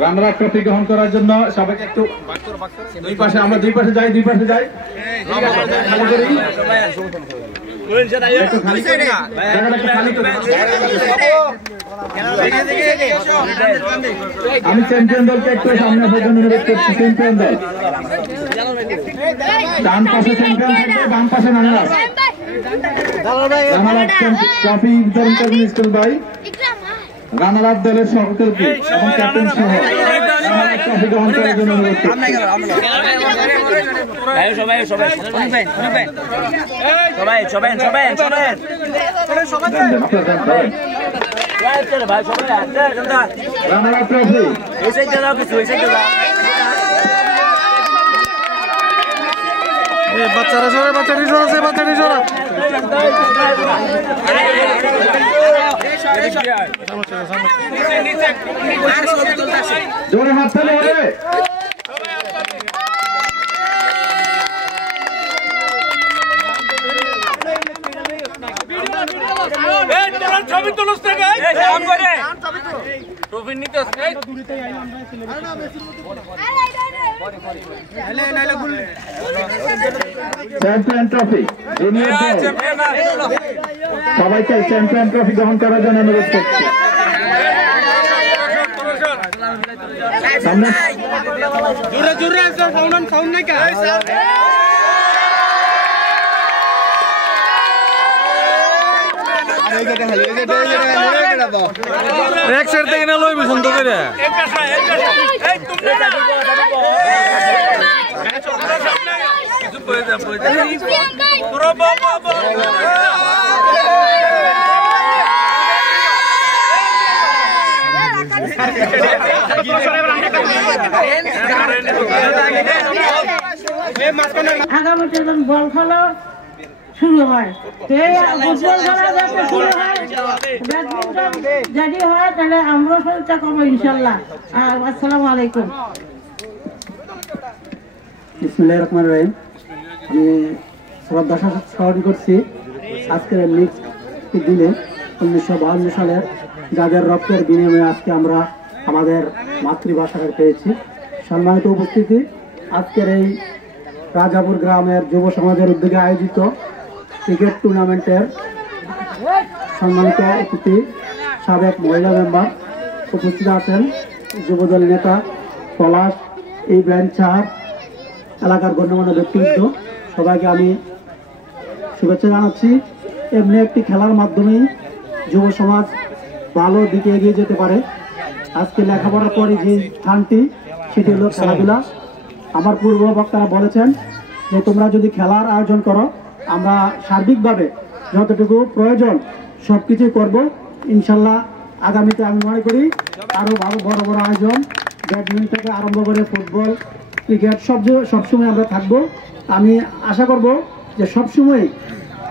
রানার trophy গ্রহণ করার জন্য সবাইকে একটু দুই পাশে আমরা দুই পাশে যাই একটু খালি করে আমি চ্যাম্পিয়ন দলকে একটু সামনে আসার জন্য অনুরোধ করছি। চ্যাম্পিয়ন দল ডান পাশে চ্যাম্পিয়ন থাকবে, বাম পাশে রানার ট্রফি বিতরণ করবেন স্কুল ভাই। রানার আপ দলের সকলকে এবং ক্যাপ্টেন সহ ট্রফি গ্রহণ করার জন্য অনুরোধ করছি। রানার আপ ট্রফি বাচ্চারা সরে, বাচ্চাটি সরাছে, বাচ্চাটি সরা। জোরে হাত তালি হবে। ছবি তুলস থেকে ট্রফি নিতে চ্যাম্পিয়ন ট্রফি জুনিয়র সবাইকে চ্যাম্পিয়ন ট্রফি গ্রহণ করার জন্য অনুরোধ করছি। সামনে এক সাইড থেকে না লইবি সুন্দর করে। আগামীতে যখন বল খেলা শুরু হয়, ফুটবল খেলা যাতে শুরু হয়, ব্যাডমিন্টন যদি হয় তাহলে আমরাও চেষ্টা করবো ইনশাল্লাহ। আসসালামু আলাইকুম। বিসমিল্লাহির রহমানির রহিম। আমি শ্রদ্ধা স্মরণ করছি আজকের নেক্সট দিনে 1952 সালের যাদের রক্তের বিনিময়ে আজকে আমরা আমাদের মাতৃভাষাকে পেয়েছি। সম্মানিত উপস্থিতি, আজকের এই রাজাপুর গ্রামের যুব সমাজের উদ্যোগে আয়োজিত ক্রিকেট টুর্নামেন্টের সম্মানিত অতিথি সাবেক মহিলা মেম্বার উপস্থিত আছেন, যুবদল নেতা পলাশ, ইব্রাহিম সাহেব, এলাকার গণ্যমান্য ব্যক্তিবৃন্দ, সবাইকে আমি শুভেচ্ছা জানাচ্ছি। এমনি একটি খেলার মাধ্যমেই যুব সমাজ ভালো দিকে এগিয়ে যেতে পারে। আজকে লেখাপড়ার পরে যে স্থানটি সেটি হলো খেলাধুলা। আমার পূর্ব বক্তারা বলেছেন যে তোমরা যদি খেলার আয়োজন করো, আমরা সার্বিকভাবে যতটুকু প্রয়োজন সব কিছুই করবো ইনশাল্লাহ। আগামীতে আমি মনে করি আরও ভালো বড় বড় আয়োজন, ব্যাডমিন্টন থেকে আরম্ভ করে ফুটবল, ক্রিকেট সবসময় আমরা থাকবো। আমি আশা করব যে সবসময়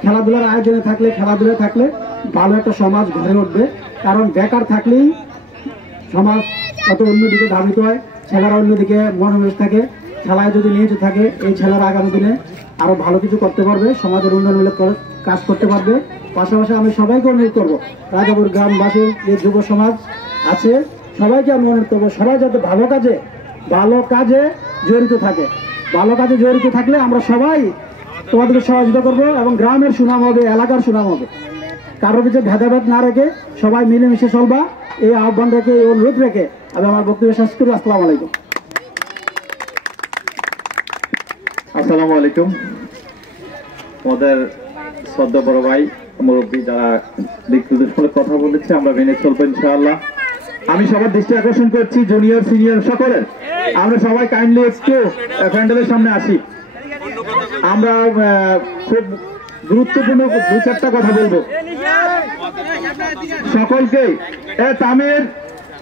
খেলাধুলার আয়োজনে থাকলে, খেলাধুলায় থাকলে ভালো একটা সমাজ গড়ে উঠবে। কারণ বেকার থাকলেই সমাজ কত অন্যদিকে ধাবিত হয়, ছেলেরা অন্যদিকে মনোনিবেশ থাকে। খেলায় যদি নিয়োজিত থাকে, এই ছেলেরা আগামী দিনে আরও ভালো কিছু করতে পারবে, সমাজের উন্নয়নমূলক কাজ করতে পারবে। পাশাপাশি আমি সবাইকে অনুরোধ করবো, রাজাপুর গ্রামবাসীর যে যুব সমাজ আছে সবাইকে আমি অনুরোধ করবো, সবাই যাতে ভালো কাজে জড়িত থাকে। ভালো কাজে জড়িত থাকলে আমরা সবাই তোমাদেরকে সহযোগিতা করবো এবং গ্রামের সুনাম হবে, এলাকার সুনাম হবে। কারোর কিছু ভেদাভেদ না রেখে সবাই মিলেমিশে চলবা, এই আহ্বান রেখে, এই অনুরোধ রেখে আমি আমার বক্তব্য শেষ করি। আসসালামু আলাইকুম। আসসালামু আলাইকুম। আমাদের শ্রদ্ধা বড় ভাই মুরব্বী যারা দিক নির্দেশমূলক কথা বলেছে আমরা মেনে চলবো ইনশাআল্লাহ। আমি সবার দৃষ্টি আকর্ষণ করছি, জুনিয়র সিনিয়র সকলের, আমরা সবাই কাইন্ডলি একটু প্যান্ডেলের সামনে আসি। আমরা খুব গুরুত্বপূর্ণ দু চারটা কথা বলবো সকলকে।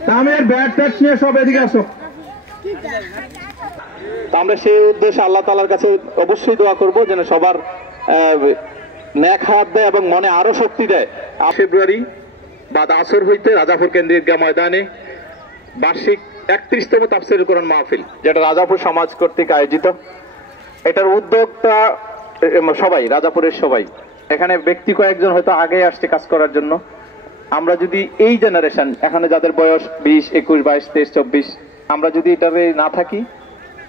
তামের ব্যাট ট্যাট নিয়ে সব এদিকে আসো। আমরা সেই উদ্দেশ্যে আল্লাহ তাআলার কাছে অবশ্যই দোয়া করব যেন সবার নেক হাত দেয় এবং মনে আরো শক্তি দেয়। ফেব্রুয়ারি বাদ আসর হইতে রাজাপুর কেন্দ্রীয় ময়দানে বার্ষিক 31তম তাফসীরুল কোরআন মাহফিল, যেটা রাজাপুর সমাজ কর্তৃক আয়োজিত। এটার উদ্যোগটা সবাই, রাজাপুরের সবাই। এখানে ব্যক্তি কয়েকজন হয়তো আগে আসছে কাজ করার জন্য, আমরা যদি এই জেনারেশন এখানে যাদের বয়স 20, 21, 22, 23, 24 আমরা যদি এটাতে না থাকি,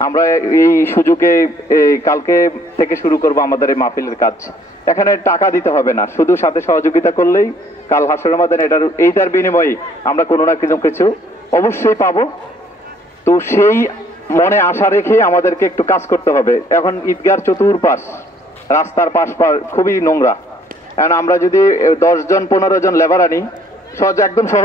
আমরা এই সুযোগে কালকে থেকে শুরু করব আমাদের এই মাহফিলের কাজ। এখানে টাকা দিতে হবে না, শুধু সাথে সহযোগিতা করলেই কাল হাসরের ময়দানে এইটার বিনিময়ে আমরা কোনো না কিছু অবশ্যই পাবো। তো সেই মনে আশা রেখে আমাদেরকে একটু কাজ করতে হবে। এখন ঈদগার চতুর্পাশ রাস্তার পাশ খুবই নোংরা। এখন আমরা যদি 10 জন 15 জন লেবার আনি একদম সহজ